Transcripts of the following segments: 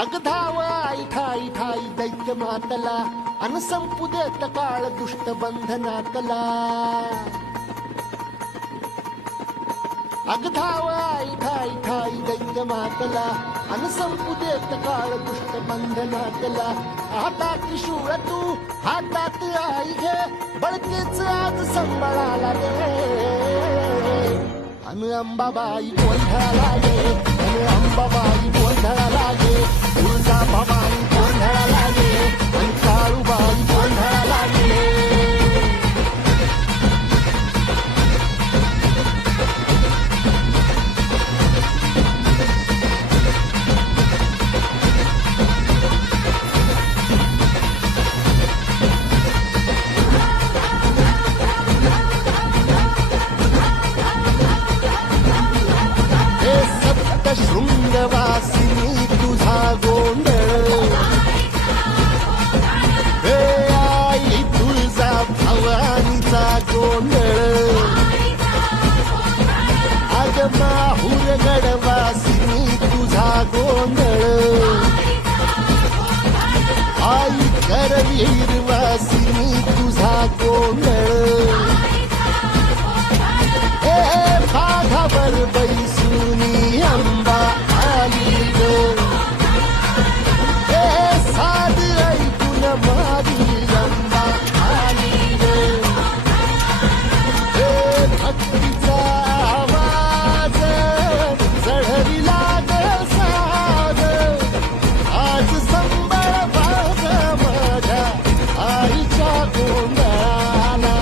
अगधाव आई ठाई ठाई दैत्य मातला अन संपू देत काळ दुष्ट बंधनातला अगधाव आई ठाई ठाई दैत्य मातला अन संपू देत काळ दुष्ट बंधनातला हातात त्रिशूळ तू हातात आई घे बळकेच आज संबळाला रे अन अंबाबाई गोंधळाला गे अन अंबाबाई गोंधळाला गे तुळजा भवानी गोंधळाला गे अन काळूबाई गोंधळाला गे शृंगवासिनी तुझा गोंधळ हे आई तुळजा भवानीचा गोंधळ अग माहूर गडवासिनी तुझा गोंधळ आई करवीरवासिनी तुझा गोंधळ हे बाघावर बैसुनी अंबा आली ग हे साध ऐकून मारी अंबा आली ग हे भक्तीचा आवाज चढविला ग साध आज संबळ बाज माझ्या आईच्या गोंधळाला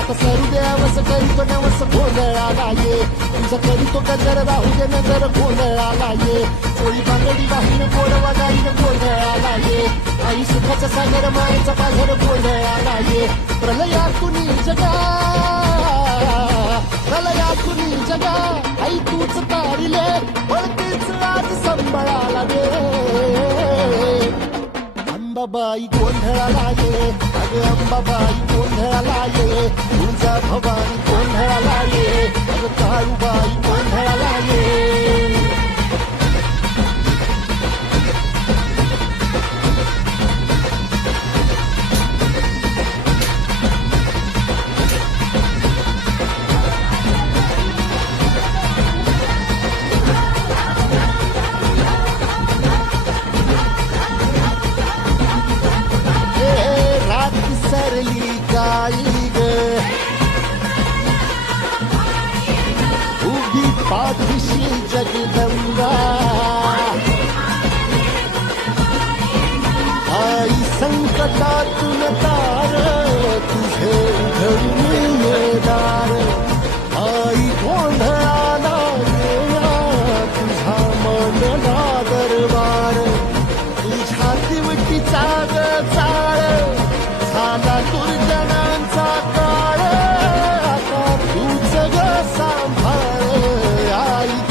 आता सरू द्यावस करीतो नवस गोंधळाला ये तुझं करीतो गजर राहू दे नजर गोंधळाला ये चोळी बांगडी वाहीन गोडवा गाईन गोंधळाला ये आई सुखाचा सागर मायेचा पाझर गोंधळाला ये प्रलयातुनी जगा प्रलयातुनी जगा आई तूच तारिले बळतेच आज संबळाला गे अंबाबाई गोंधळाला ये अग अंबाबाई गोंधळाला ये तुळजा भवानी गोंधळाला ये अग काळूबाई गोंधळाला ये पाठीशी जगदंबा आई संकटातून तार तुझे उघडून दार आई गोंधळाला गेला तुझा मनला दरबार तुझ्या दिवटीचा ग चाळ झाला दुर्जनांचा काळ आता तूच ग सांभाळ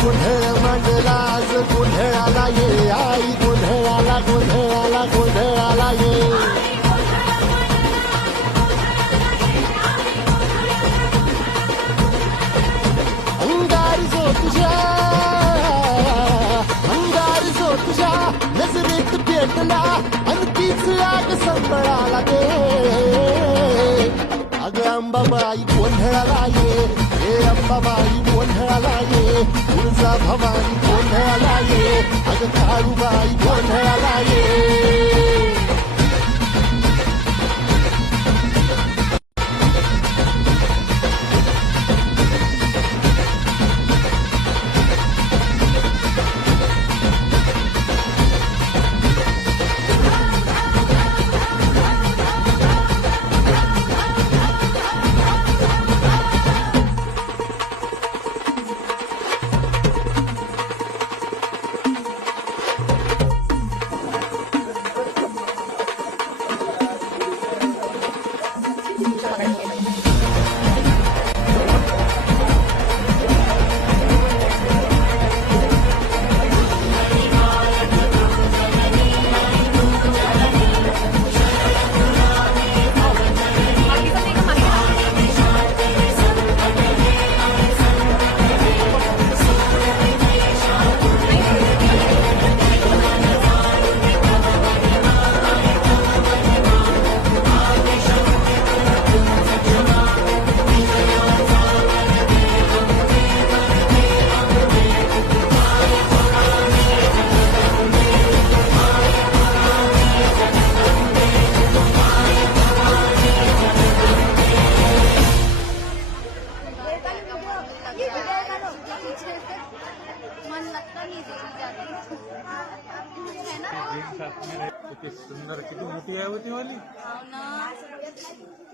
गोंधळ मांडला आज गोंधळाला ये आई गोंधळाला गोंधळाला गोंधळाला ये अंगार जो तुझ्या नजरेत पेटला आणि तीच आग संबळाला गे अग अंबाबाई गोंधळाला ये हे अंबाबाई गोंधळाला ये तुळजा भवानी गोंधळाला ये अग काळूबाई गोंधळाला ये किती सुंदर, किती मोठी आहे होती वाली. हो ना.